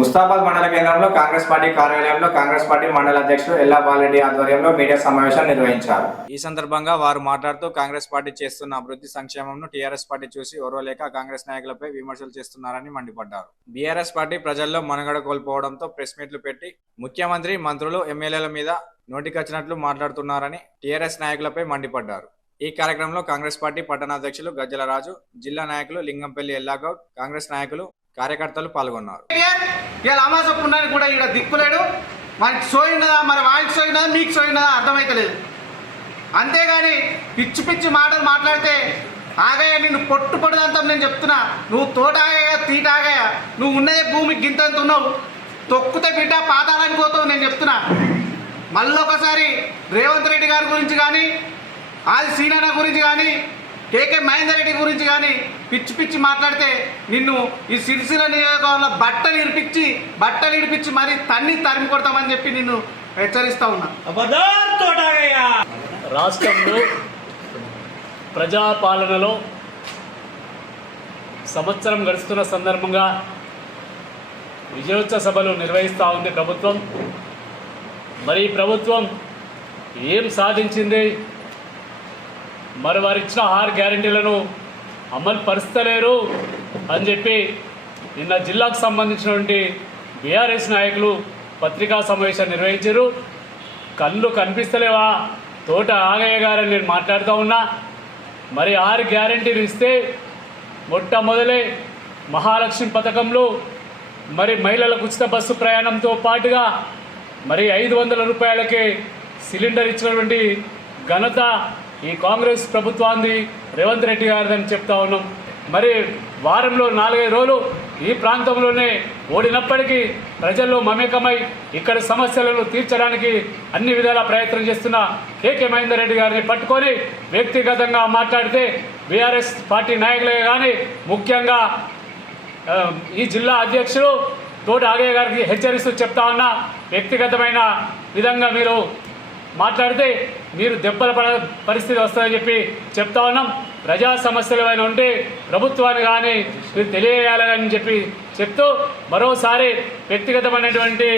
ముస్తాబాద్ మండల కేంద్రంలో కాంగ్రెస్ పార్టీ కార్యాలయంలో కాంగ్రెస్ పార్టీ మండల అధ్యక్షుడు ఎల్లా బాలరెడ్డి ఆధ్వర్యంలో మీడియా సమావేశం నిర్వహించారు. ఈ సందర్భంగా వారు మాట్లాడుతూ కాంగ్రెస్ పార్టీ చేస్తున్న అభివృద్ధి సంక్షేమంను టీఆర్ఎస్ పార్టీ చూసి ఓర్వలేక కాంగ్రెస్ నాయకులపై విమర్శలు చేస్తున్నారని మండిపడ్డారు. బీఆర్ఎస్ పార్టీ ప్రజల్లో మనుగడ కోల్పోవడంతో ప్రెస్ మీట్లు పెట్టి ముఖ్యమంత్రి, మంత్రులు, ఎమ్మెల్యేల మీద నోటికొచ్చినట్లు మాట్లాడుతున్నారని టీఆర్ఎస్ నాయకులపై మండిపడ్డారు. ఈ కార్యక్రమంలో కాంగ్రెస్ పార్టీ పట్టణాధ్యక్షులు గజ్జల రాజు, జిల్లా నాయకులు లింగంపల్లి ఎల్లాగౌడ్, కాంగ్రెస్ నాయకులు, కార్యకర్తలు పాల్గొన్నారు. కూడా ఇక్కడ దిక్కులేడు, మనకి సోయినదా, మరి వాళ్ళకి సోయినదా, మీకు సోయినదా అర్థమైతలేదు. అంతేగాని పిచ్చి పిచ్చి మాటలు మాట్లాడితే ఆగయ్య నిన్ను పొట్టు పొడుదంతా నేను చెప్తున్నా. నువ్వు తోటాగయ్యా, తీటాగయ్యా, నువ్వు ఉన్నదే భూమికి గింతంత ఉన్నావు, తొక్కుతే బిడ్డ పాతాలని పోతావు నేను చెప్తున్నా. మళ్ళొకసారి రేవంత్ రెడ్డి గారి గురించి కానీ, ఆది సీనన్న గురించి కానీ, కేకే మహేందర్ రెడ్డి గురించి కానీ పిచ్చి పిచ్చి మాట్లాడితే నిన్ను ఈ సిరిసిల్ల నియోజకవర్గంలో బట్టలు ఇడిపించి మరి తరిమి కొడతామని చెప్పి నిన్ను హెచ్చరిస్తా ఉన్నా. రాష్ట్రంలో ప్రజాపాలనలో సంవత్సరం గడుస్తున్న సందర్భంగా విజయోత్సవ సభలు నిర్వహిస్తూ ఉంది ప్రభుత్వం. మరి ప్రభుత్వం ఏం సాధించింది, మరి వారు ఇచ్చిన 6 గ్యారెంటీలను అమలు పరుస్తలేరు అని చెప్పి నిన్న జిల్లాకు సంబంధించినటువంటి బీఆర్ఎస్ నాయకులు పత్రికా సమావేశం నిర్వహించారు. కళ్ళు కనిపిస్తలేవా తోట ఆగయ్య గారని నేను మాట్లాడుతూ ఉన్నా. మరి 6 గ్యారెంటీలు ఇస్తే మొట్టమొదలే మహాలక్ష్మి పథకంలో మరి మహిళలకు ఉచిత బస్సు ప్రయాణంతో పాటుగా మరి 500 రూపాయలకే సిలిండర్ ఇచ్చినటువంటి ఘనత ఈ కాంగ్రెస్ ప్రభుత్వాన్ని, రేవంత్ రెడ్డి గారిదని చెప్తా ఉన్నాం. మరి వారంలో 4-5 రోజులు ఈ ప్రాంతంలోనే ఓడినప్పటికీ ప్రజల్లో మమేకమై ఇక్కడ సమస్యలను తీర్చడానికి అన్ని విధాల ప్రయత్నం చేస్తున్న కేకే మహేందర్ రెడ్డి గారిని పట్టుకొని వ్యక్తిగతంగా మాట్లాడితే బీఆర్ఎస్ పార్టీ నాయకులే కానీ ముఖ్యంగా ఈ జిల్లా అధ్యక్షుడు తోట ఆగయ్య గారికి హెచ్చరిస్తూ చెప్తా ఉన్నా, వ్యక్తిగతమైన విధంగా మీరు మాట్లాడితే మీరు దెబ్బల పరిస్థితి వస్తుందని చెప్పి చెప్తా ఉన్నాం. ప్రజా సమస్యలు ఏమైనా ఉంటే ప్రభుత్వాన్ని కానీ మీరు తెలియజేయాలని చెప్పి చెప్తూ మరోసారి వ్యక్తిగతమైనటువంటి